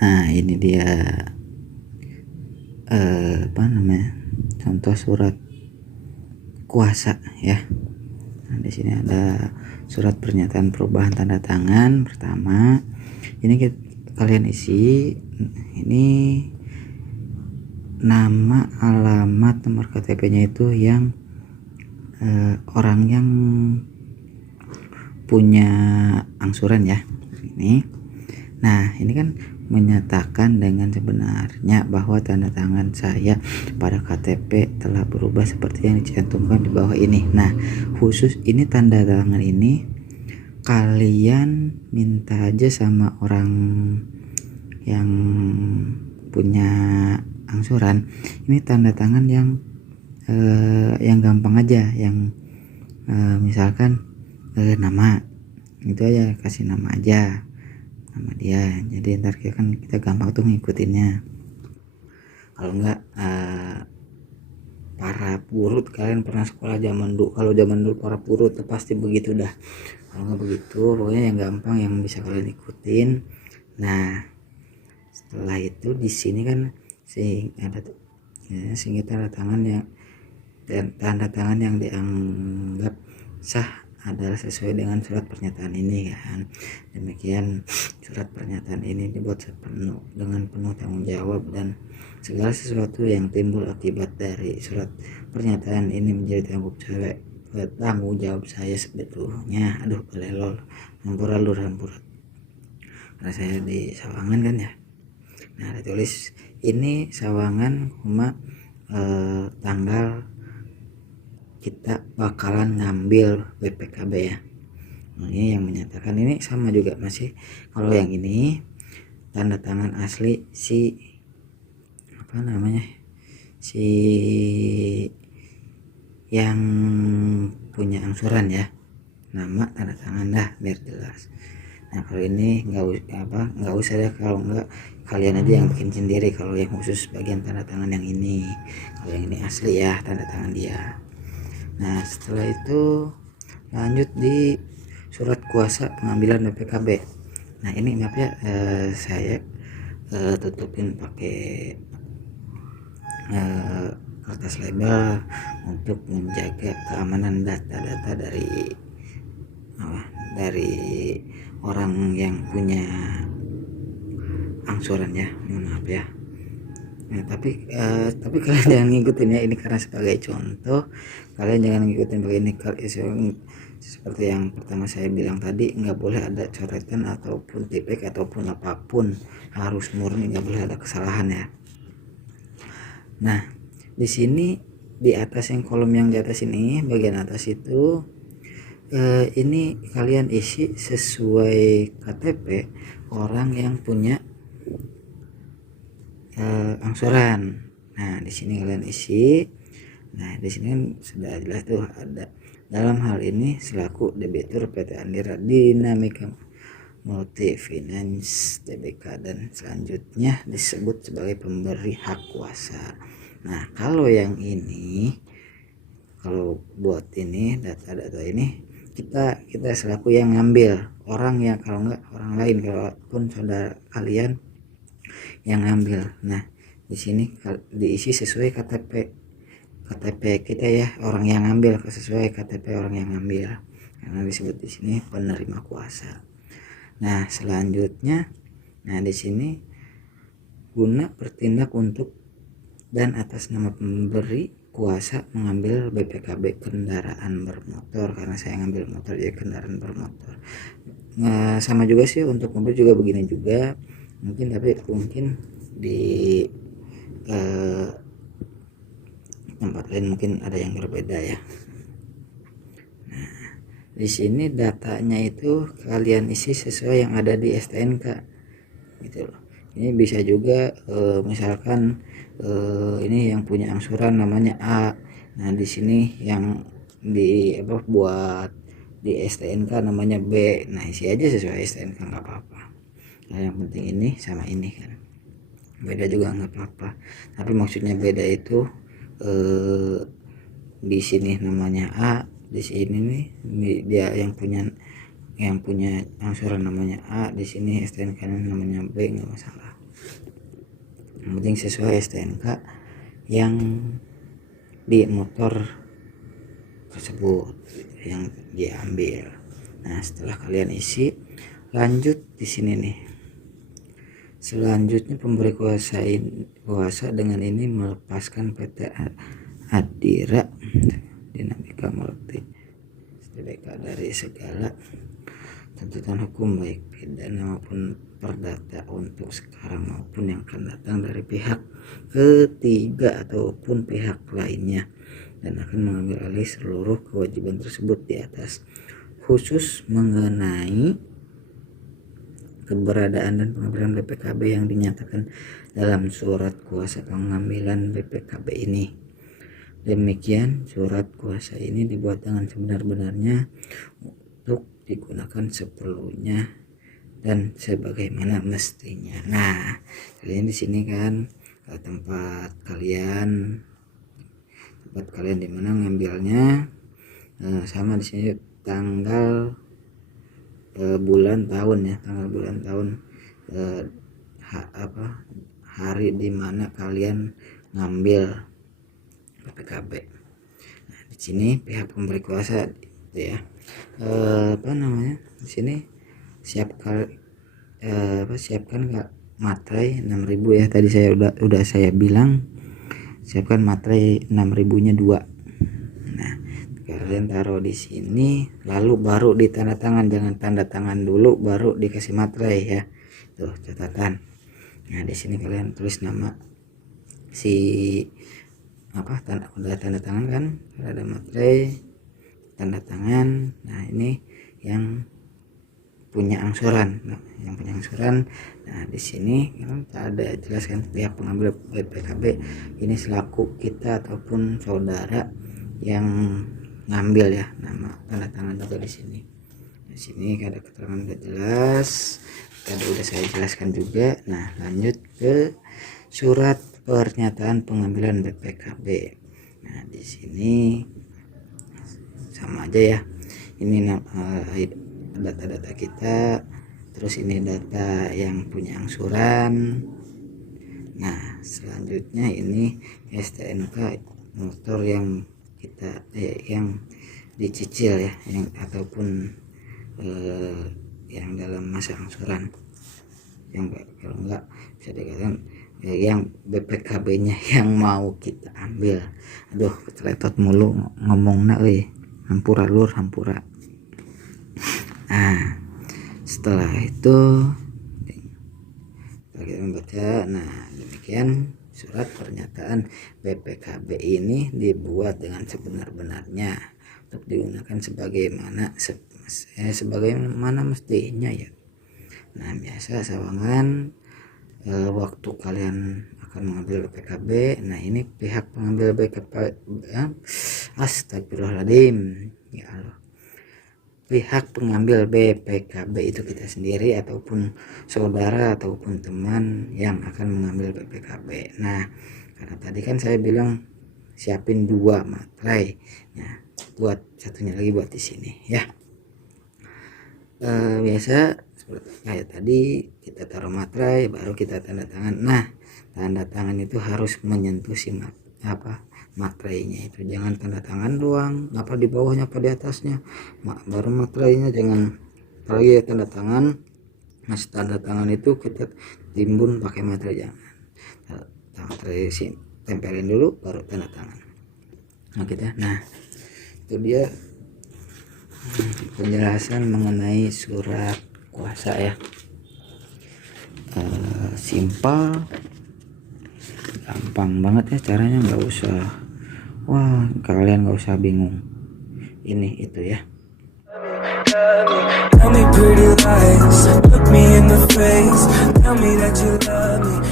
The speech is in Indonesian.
Nah, ini dia contoh surat kuasa ya. Nah, di sini ada surat pernyataan perubahan tanda tangan. Pertama, ini kalian isi ini nama, alamat, nomor KTP-nya itu yang orang yang punya angsuran ya. Nah, ini kan menyatakan dengan sebenarnya bahwa tanda tangan saya pada KTP telah berubah seperti yang dicantumkan di bawah ini. Nah, khusus ini tanda tangan ini kalian minta aja sama orang yang punya angsuran. Ini tanda tangan yang gampang aja, yang misalkan nama, itu aja, kasih nama aja, nama dia. Jadi ntar kita gampang tuh ngikutinnya. Kalau enggak para purut, kalian pernah sekolah zaman dulu, kalau zaman dulu para purut pasti begitu dah. Kalau nggak begitu, pokoknya yang gampang yang bisa kalian ikutin. Nah, setelah itu di sini kan ada sehingga tanda tangan yang dianggap sah adalah sesuai dengan surat pernyataan ini kan. Demikian surat pernyataan ini dibuat dengan penuh tanggung jawab, dan segala sesuatu yang timbul akibat dari surat pernyataan ini menjadi tanggung jawab saya sebetulnya. Belelol hampurat karena saya di Sawangan kan ya. Nah, ada tulis ini Sawangan, tanggal kita bakalan ngambil BPKB ya. Nah, ini yang menyatakan, ini sama juga masih. Kalau yang ini tanda tangan asli si yang punya angsuran ya, nama, tanda tangan dah biar jelas. Nah, kalau ini nggak usah deh, kalau nggak kalian aja yang bikin sendiri kalau yang khusus bagian tanda tangan yang ini. Kalau yang ini asli ya tanda tangan dia. Nah, setelah itu lanjut di surat kuasa pengambilan BPKB. Nah, ini maaf ya, saya tutupin pakai kertas label untuk menjaga keamanan data-data dari orang yang punya angsuran ya. Maaf ya. Nah, tapi kalian jangan ngikutin ya, ini karena sebagai contoh. Kalian jangan ngikutin begini. Seperti yang pertama saya bilang tadi, nggak boleh ada coretan ataupun tipek ataupun apapun, harus murni, nggak boleh ada kesalahan ya. Nah, di sini di atas yang kolom yang di atas ini, bagian atas itu ini kalian isi sesuai KTP orang yang punya angsuran. Nah, di sini kalian isi. Nah, di sini kan sudah jelas tuh ada dalam hal ini selaku debitur PT Andira Dinamika Multifinance Tbk, dan selanjutnya disebut sebagai pemberi hak kuasa. Nah, kalau yang ini, kalau buat ini data-data ini kita selaku yang ngambil, orang yang, kalau enggak orang lain, kalaupun saudara kalian yang ngambil. Nah, di sini diisi sesuai KTP kita ya, orang yang ngambil sesuai KTP orang yang ngambil, karena disebut di sini penerima kuasa. Nah, selanjutnya, di sini guna bertindak untuk dan atas nama pemberi kuasa mengambil BPKB kendaraan bermotor, karena saya ngambil motor jadi kendaraan bermotor. Nah, sama juga sih untuk mobil juga begini juga mungkin, tapi mungkin di tempat lain mungkin ada yang berbeda ya. Nah, di sini datanya itu kalian isi sesuai yang ada di STNK gitu loh. Ini bisa juga misalkan ini yang punya angsuran namanya A. Nah, di sini yang buat di STNK namanya B. Nah, isi aja sesuai STNK, nggak apa-apa. Nah, yang penting ini sama ini kan, beda juga nggak apa-apa. Tapi maksudnya beda itu di sini namanya A, di sini nih dia yang punya angsuran namanya A, di sini STNK namanya B, nggak masalah. Yang penting sesuai STNK yang di motor tersebut yang diambil. Nah, setelah kalian isi, lanjut di sini nih. Selanjutnya pemberi kuasa dengan ini melepaskan PT Adira Dinamika Multi Tbk dari segala tuntutan hukum baik pidana maupun perdata untuk sekarang maupun yang akan datang dari pihak ketiga ataupun pihak lainnya, dan akan mengambil alih seluruh kewajiban tersebut di atas, khusus mengenai keberadaan dan pengambilan BPKB yang dinyatakan dalam surat kuasa pengambilan BPKB ini. Demikian, surat kuasa ini dibuat dengan sebenar-benarnya untuk digunakan seperlunya dan sebagaimana mestinya. Nah, kalian di sini kan tempat kalian di mana ngambilnya, sama di sini tanggal bulan tahun ya, tanggal bulan tahun, hari dimana kalian ngambil BPKB. Nah, di sini pihak pemberi kuasa itu ya, di sini siapkan materai 6.000 ya, tadi saya udah saya bilang siapkan materai 6.000 nya 2. Nah, kalian taruh di sini lalu baru ditanda tangan, jangan tanda tangan dulu baru dikasih materai ya, tuh catatan. Nah, di sini kalian tulis nama si udah tanda tangan kan, ada materai tanda tangan. Nah, ini yang punya angsuran. Nah, di sini kan ada jelaskan pihak pengambil BPKB ini selaku kita ataupun saudara yang ngambil ya, nama tanda tangan juga di sini. Di sini ada keterangan udah jelas, tadi udah saya jelaskan juga. Nah, lanjut ke surat pernyataan pengambilan BPKB. Nah, di sini sama aja ya, ini data-data kita, terus ini data yang punya angsuran. Nah, selanjutnya ini STNK motor yang kita yang dicicil ya, yang ataupun yang dalam masa angsuran, yang kalau enggak bisa dikatakan yang BPKB-nya yang mau kita ambil. Aduh, keceletot mulu ngomongna euy, hampura lur hampura. Nah, setelah itu kita membaca. Nah, demikian surat pernyataan BPKB ini dibuat dengan sebenar-benarnya untuk digunakan sebagaimana mestinya ya. Nah, biasa sawangan waktu kalian akan mengambil BPKB. Nah, ini pihak pengambil BPKB, astagfirullahaladzim ya Allah, pihak pengambil BPKB itu kita sendiri ataupun saudara ataupun teman yang akan mengambil BPKB. Nah, karena tadi kan saya bilang siapin 2 materai, nah buat satunya lagi buat di sini ya. Biasa kayak tadi kita taruh materai baru kita tanda tangan. Nah, tanda tangan itu harus menyentuh si materainya itu, jangan tanda tangan doang, apa di bawahnya apa di atasnya, baru materainya jangan. Apalagi ya tanda tangan, mas tanda tangan itu kita timbun pakai materai, jangan materai sini tempelin dulu baru tanda tangan. Nah, itu dia penjelasan mengenai surat kuasa ya. Simpel, gampang banget ya caranya, nggak usah kalian nggak usah bingung ini itu ya. Tell me pretty lies, look me in the face, tell me that you love me.